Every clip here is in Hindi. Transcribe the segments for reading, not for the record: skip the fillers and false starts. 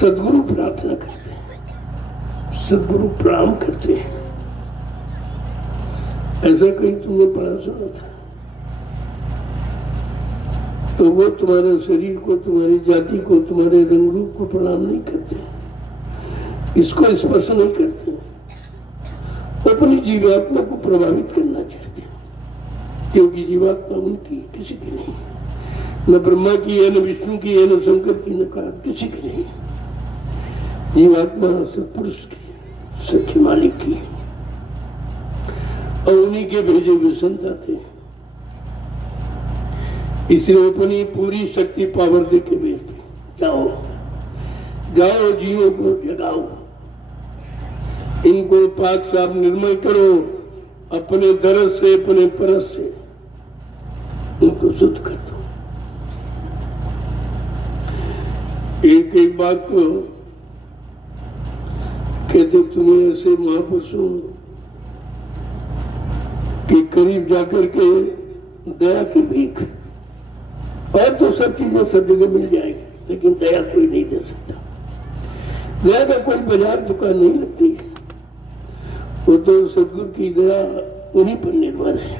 सदगुरु प्रार्थना करते हैं, सदगुरु प्रणाम करते हैं। ऐसा कहीं तुमने पढ़ा सुना था? तो वो तुम्हारे शरीर को, तुम्हारी जाति को, तुम्हारे रंग रूप को प्रणाम नहीं करते, इसको स्पर्श नहीं करते, अपनी जीवात्मा को प्रभावित करना चाहते हैं, क्योंकि जीवात्मा उनकी किसी की नहीं, न ब्रह्मा की है, न विष्णु की है, न शंकर की, न किसी की नहीं। जीवात्मा सत्पुरुष की, सच्चे मालिक की, और उन्हीं के भेजे हुए संत थे। इसलिए अपनी पूरी शक्ति पावर दे के भेजते, जाओ जाओ जीवों को जगाओ, इनको पाक साफ निर्मल करो, अपने दरस से, अपने परस से इनको शुद्ध कर दो। एक एक बात को कहते, तुम्हें ऐसे महापुरुषों के करीब जाकर के दया की भीख, और तो सब चीजें सब जगह मिल जाएगी, लेकिन दया कोई नहीं दे सकता। दया का कोई बाजार दुकान नहीं लगती है, वो तो सदगुरु की दया उन्हीं पर निर्भर है।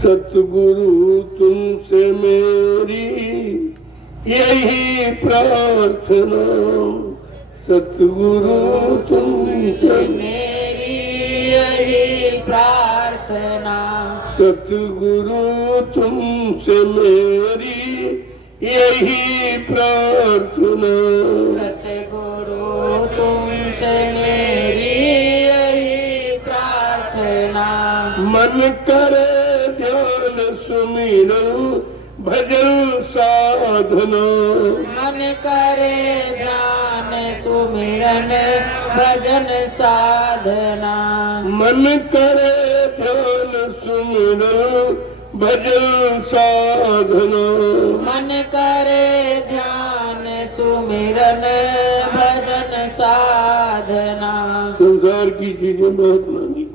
सतगुरु तुमसे मेरी यही प्रार्थना, सतगुरु तुमसे मेरी यही प्रार्थना, सतगुरु तुमसे मेरी यही प्रार्थना, सतगुरु तुमसे मेरी यही प्रार्थना। मन करे ध्यान सुमिरन भजन साधना, मन करे ध्यान सुमिरन भजन साधना, मन करे ध्यान सुमिरन भजन साधना, मन करे ध्यान सुमिरन भजन साधना। संसार की चीजें बहुत मांगी,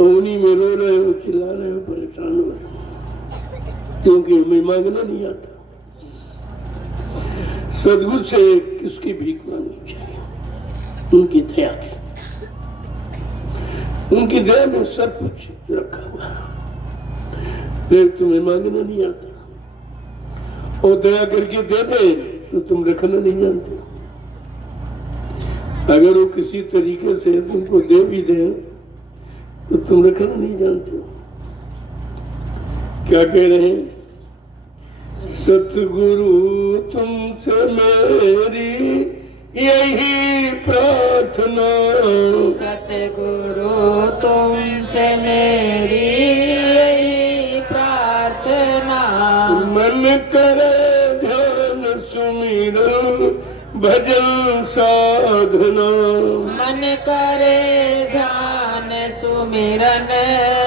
उन्हीं में रो रहे हो, चिल्ला रहे हो, परेशान हो रहे हो, क्योंकि हमें मांगना नहीं आता। सदगुरु से किसकी भीख मांगनी चाहिए? उनकी दया की, उनकी दया में सब कुछ रखा हुआ है, फिर तुम्हें मांगना नहीं आता, और दया करके दे दे तो तुम रखना नहीं जानते। अगर वो किसी तरीके से तुमको दे भी दे तो तुम रखना नहीं जानते हो। क्या कह रहे हैं? सतगुरु तुमसे मेरी यही प्रार्थना, सतगुरु तुमसे मेरी यही प्रार्थना। मन करे ध्यान सुमिरन भजन साधना, मन करे ध्यान सुमिरन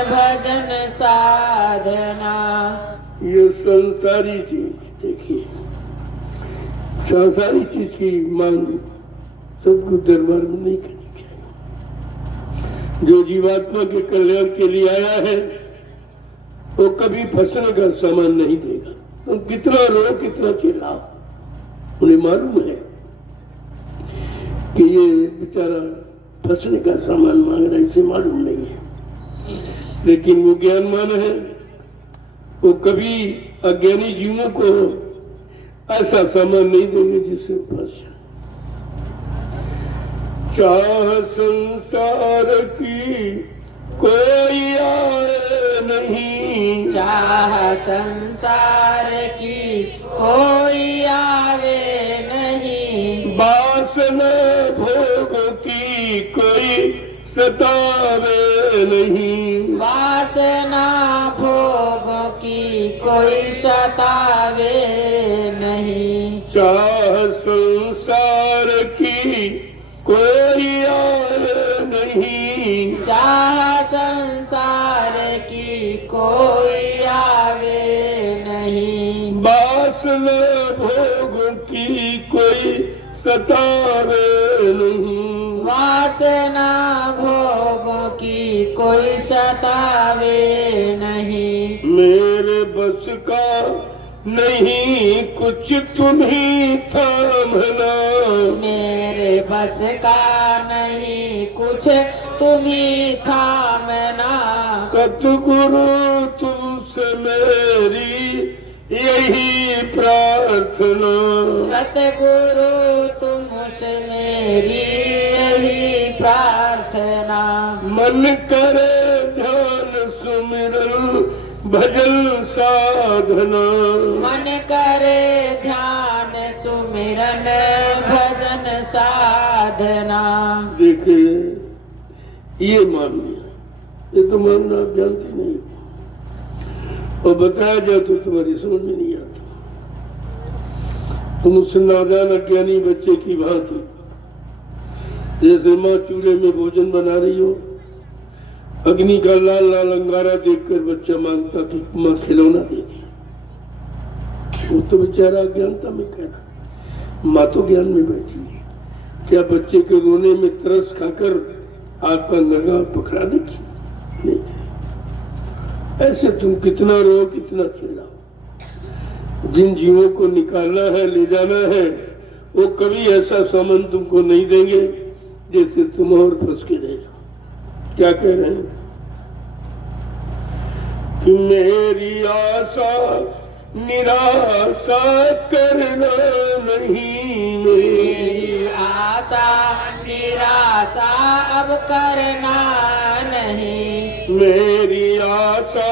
भजन साधना। ये संसारी चीज देखिए, संसारी चीज की मांग सबको दरबार में नहीं करनी चाहिए। जो जीवात्मा के कल्याण के लिए आया है वो कभी फंसने का सामान नहीं देगा। तुम कितना रो, कितना चिल्लाओ, उन्हें मालूम है कि ये बेचारा फंसने का सामान मांग रहा है, इसे मालूम नहीं है, लेकिन वो ज्ञानमान है, वो कभी अज्ञानी जीवों को ऐसा सामान नहीं देंगे जिससे फंस जाए। चाह संसार की कोई आए नहीं, चाह संसार की कोई आवे नहीं, वासना भोग की कोई सतावे नहीं, वासना भोग की कोई सतावे नहीं। चाह संसार की कोई आवे नहीं, चाह संसार की कोई आवे नहीं, वासना भोग की कोई सतावे नहीं, वासना भोग की कोई सतावे नहीं। मेरे बस का नहीं कुछ तुम्ही थामना, मेरे बस का नहीं कुछ तुम्ही थामना। सतगुरु तुमसे मेरी यही प्रार्थना, सतगुरु तुमसे मेरी यही प्रार्थना। मन करे ध्यान सुमिरन भजन साधना, मन करे ध्यान सुमिरन भजन साधना। देखिए ये मान लिया, ये तो मानना आप जानते नहीं, और बताया जाए तो तुम्हारी समझ में नहीं आता। तुम उस नादान अज्ञानी बच्चे की भांति, जैसे माँ चूल्हे में भोजन बना रही हो, अग्नि का लाल लाल अंगारा देखकर बच्चा मांगता कि माँ खिलौना दे दी। वो तो बेचारा अज्ञानता में कह रहा, माँ तो ज्ञान में बैठी है। क्या बच्चे के रोने में तरस खाकर आपका नगा पकड़ा देगी? नहीं। ऐसे तुम कितना रो कितना चिल्लाओ, जिन जीवों को निकालना है ले जाना है वो कभी ऐसा सामान तुमको नहीं देंगे जैसे तुम और फंस के रह जाओ। क्या कह रहे हैं कि मेरी आशा निराशा करना नहीं, मेरी आशा निराशा अब करना नहीं। मेरी आशा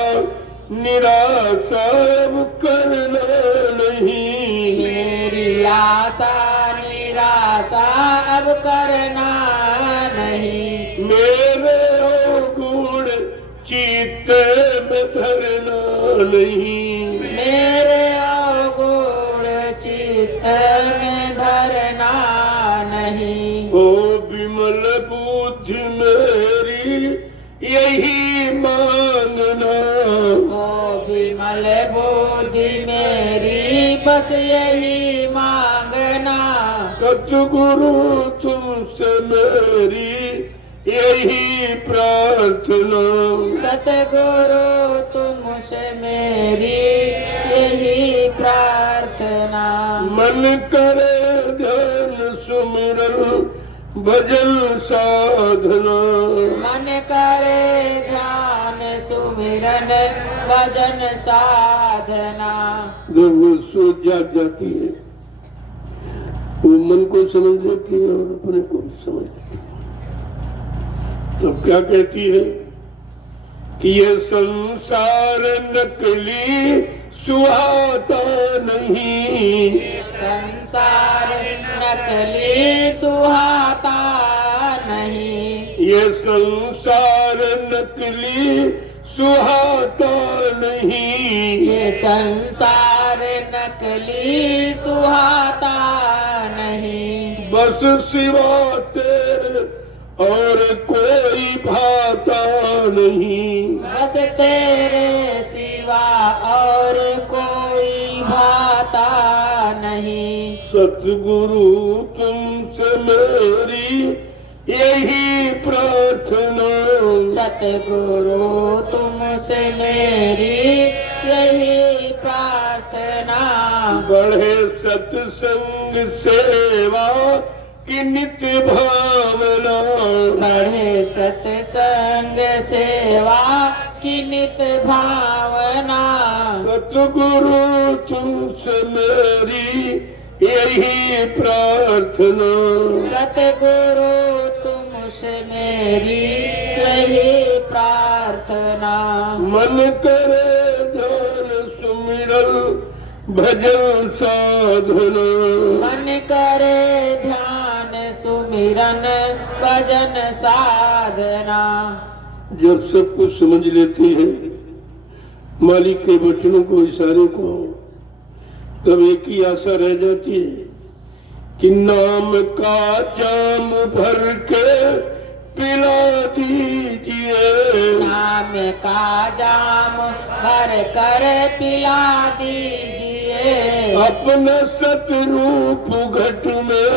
निराशा अब करना नहीं, मेरी आशा निराशा अब करना नहीं। मेरे अवगुण चित्त में धरना नहीं, मेरे अवगुण चित्त में धरना नहीं। ओ विमल बुद्धि मेरी यही मांगना, ओ विमल बुद्धि मेरी बस यही मांगना। सतगुरु तुमसे मेरी यही प्रार्थना, सतगुरु तुमसे मेरी यही प्रार्थना। मन करे ध्यान सुमिरन भजन साधना, मन करे ध्यान सुमिरन भजन साधना। जब वो सोच जाग जाती है वो मन को समझ लेती है और अपने को भी समझ लेती है। तब क्या कहती है कि ये संसार नकली सुहाता नहीं, संसार नकली सुहाता नहीं। ये संसार नकली सुहाता नहीं, ये संसार नकली सुहाता नहीं। बस सिवा तेरे और कोई भाता नहीं, बस तेरे सिवा और कोई भाता नहीं। सतगुरु तुमसे मेरी यही प्रार्थना, सतगुरु तुमसे मेरी यही प्रार्थना। बढ़े सत्संग सेवा की नित्य भावना, बढ़े सत्संग सेवा की नित्य भावना। सतगुरु तुमसे मेरी यही प्रार्थना, सतगुरु तुमसे मेरी यही प्रार्थना। मन करे ध्यान सुमिरन भजन साधना, मन करे ध्यान सुमिरन भजन साधना। जब सब कुछ समझ लेती है मालिक के वचनों को इशारे को, तब एक ही आशा रह जाती है कि नाम का जाम भर के पिला दीजिए, नाम का जाम भर कर पिला दीजिए। अपना सतरूप घट में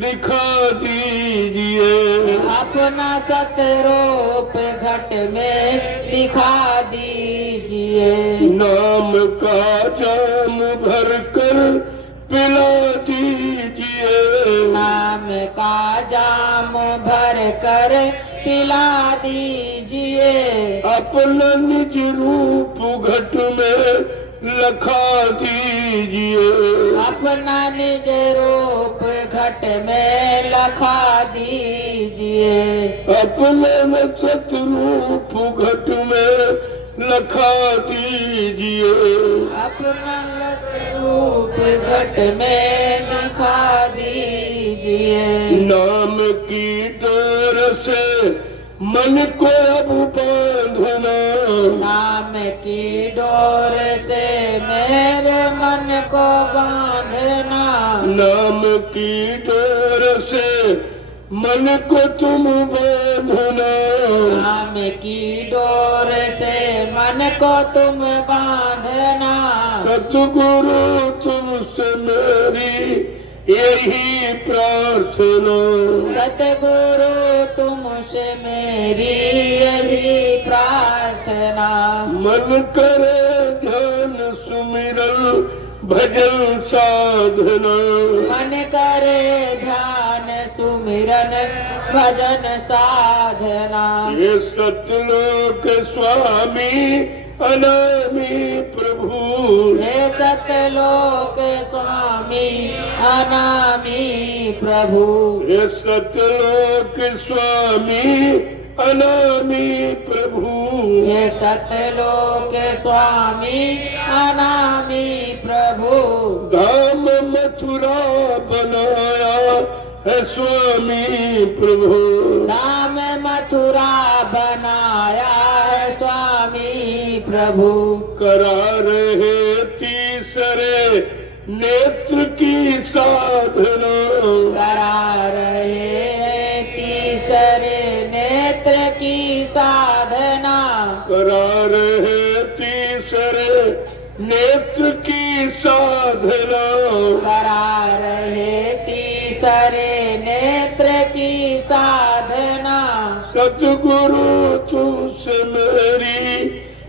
दिखा दीजिए। अपना सतरूप घट में दिखा दीजिए। नाम का जाम भर कर पिला दीजिए। नाम का जाम भर कर पिला दीजिए। अपना निज रूप घट में लखा दीजिए। अपना निज रूप घट में लखा दीजिए। अपना सतरूप घट में लखा दीजिए। अपना रूप घट में दिखा दीजिए। नाम की डोर से मन को अब बांधना। नाम की डोर से मेरे मन को बांधना। नाम की डोर से मन को तुम बांधना। नाम की डोर से मन को तुम बांधना। सतगुरु तुमसे मेरी यही प्रार्थना। सतगुरु तुमसे मेरी यही प्रार्थना। मन करे ध्यान सुमिरन भजन साधना। मन करे ध्यान सुमिरन भजन साधना। ये सतलोक स्वामी अनामी प्रभु। हे सतलोक स्वामी अनामी प्रभु। ये सतलोक स्वामी अनामी प्रभु। हे सतलोक स्वामी अनामी प्रभु। धाम मथुरा बनाया है स्वामी प्रभु। धाम मथुरा बनाया है स्वामी प्रभु। करा रहे तीसरे नेत्र की साधना। करा रहे हैं तीसरे नेत्र की साधना। करा रहे तीसरे नेत्र की साधना। करा रहे तीसरे नेत्र की साधना। सतगुरु तुमसे मेरी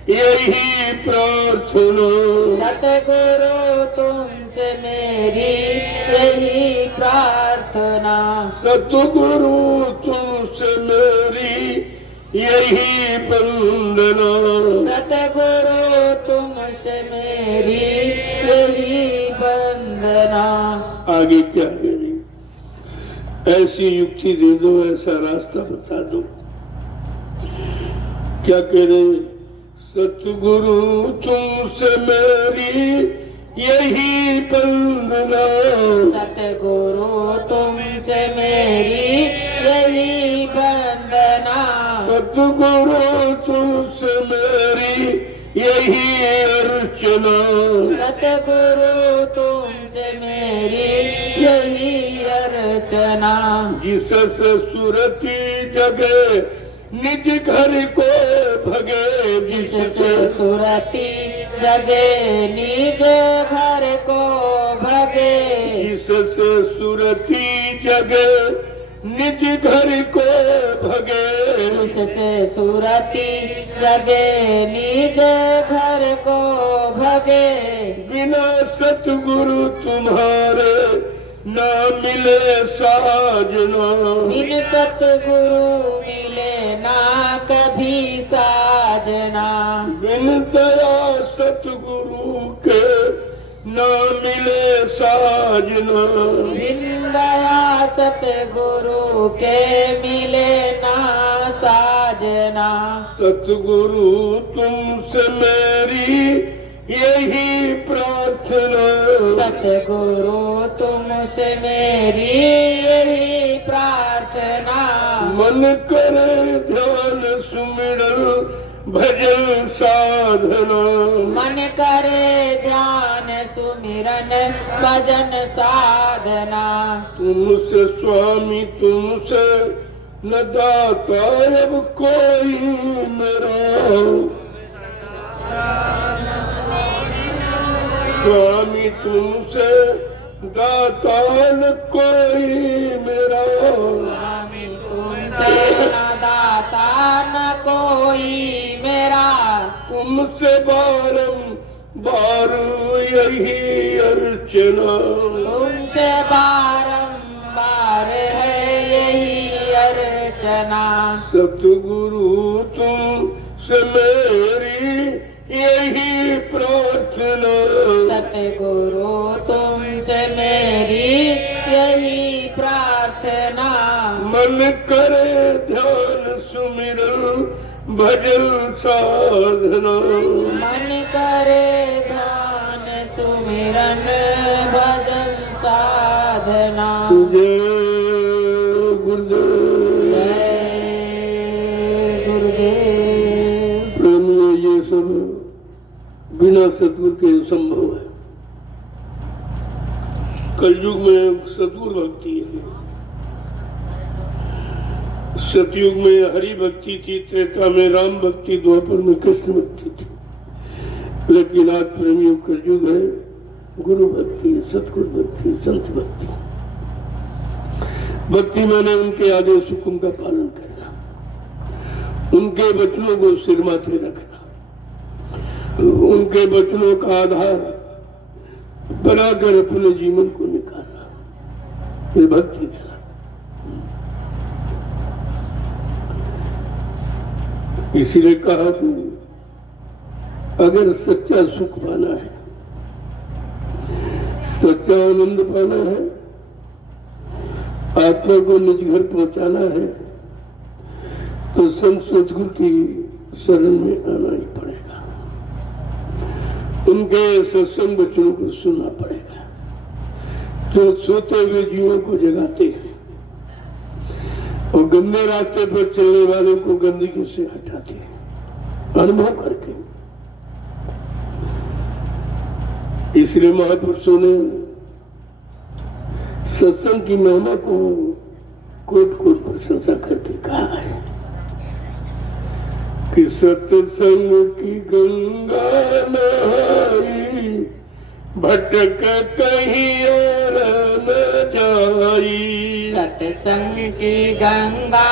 यही प्रार्थना। सतगुरु तुमसे मेरी यही प्रार्थना। सतगुरु तुमसे मेरी यही वंदना। सतगुरु तुमसे मेरी यही वंदना। आगे क्या करें? ऐसी युक्ति दे दो, ऐसा रास्ता बता दो। क्या करें? सतगुरु तुमसे मेरी यही वंदना। सतगुरु तुमसे मेरी यही वंदना। सतगुरु तुमसे मेरी यही अर्चना। सतगुरु तुमसे मेरी यही अर्चना। जिससे सुरती जगे निज घर को भगे। जिससे सुरती जगे निज घर को भगे। जिससे सुरती जगे निज घर को भगे। जिससे सुरती जगे निज घर को भगे। बिना सतगुरु तुम्हारे ना मिले साजना। बिन सतगुरु मिले ना कभी साजना। बिन दया सतगुरु के ना मिले साजना। बिन दया सतगुरु के मिले ना साजना। सतगुरु तुमसे मेरी यही प्रार्थना। सतगुरु तुमसे मेरी यही प्रार्थना। मन करे ध्यान सुमिरन भजन साधना। मन करे ध्यान सुमिरन भजन साधना। तुमसे स्वामी तुमसे न दाता अब कोई मेरा। स्वामी तुमसे दातान कोई मेरा, स्वामी तुमसे न दाता न कोई मेरा, तुमसे बारंबार यही अर्चना, तुमसे बारंबार है यही अर्चना। सतगुरु तुम से मेरी यही प्रार्थना, सतगुरु तुमसे मेरी यही प्रार्थना। मन करे ध्यान सुमिरन भजन साधना, मन करे ध्यान सुमिरन भजन साधना। जय गुरुदेव। जय गुरुदेव। प्रेमियों, ये सब बिना सतगुरु के संभव है। कलयुग में सतगुरु भक्ति है, सतयुग में हरि भक्ति थी, त्रेता में राम भक्ति, द्वापर में कृष्ण भक्ति थी, लेकिन आज प्रेमियों कलयुग है गुरु भक्ति, सतगुरु भक्ति, संत भक्ति। भक्ति माने उनके आदेश हुक्म का पालन करना, उनके वचनों को सिर माथे रखना, उनके वचनों का आधार बनाकर अपने जीवन को निकालना, ये भक्ति है। इसीलिए कहा कि अगर सच्चा सुख पाना है, सच्चा आनंद पाना है, आत्मा को निज घर पहुंचाना है, तो संत सतगुरु की शरण में आना ही पड़ेगा, उनके सत्संग वचनों को सुनना पड़ेगा, जो सोते हुए जीवों को जगाते हैं और गंदे रास्ते पर चलने वालों को गंदगी से हटाते हैं अनुभव करके। इसलिए महापुरुषों ने सत्संग की महिमा को कोट कोट प्रशंसा करके कहा है कि सत्संग की गंगा नहाई, भटक कहीं और न जाई। सत्संग की गंगा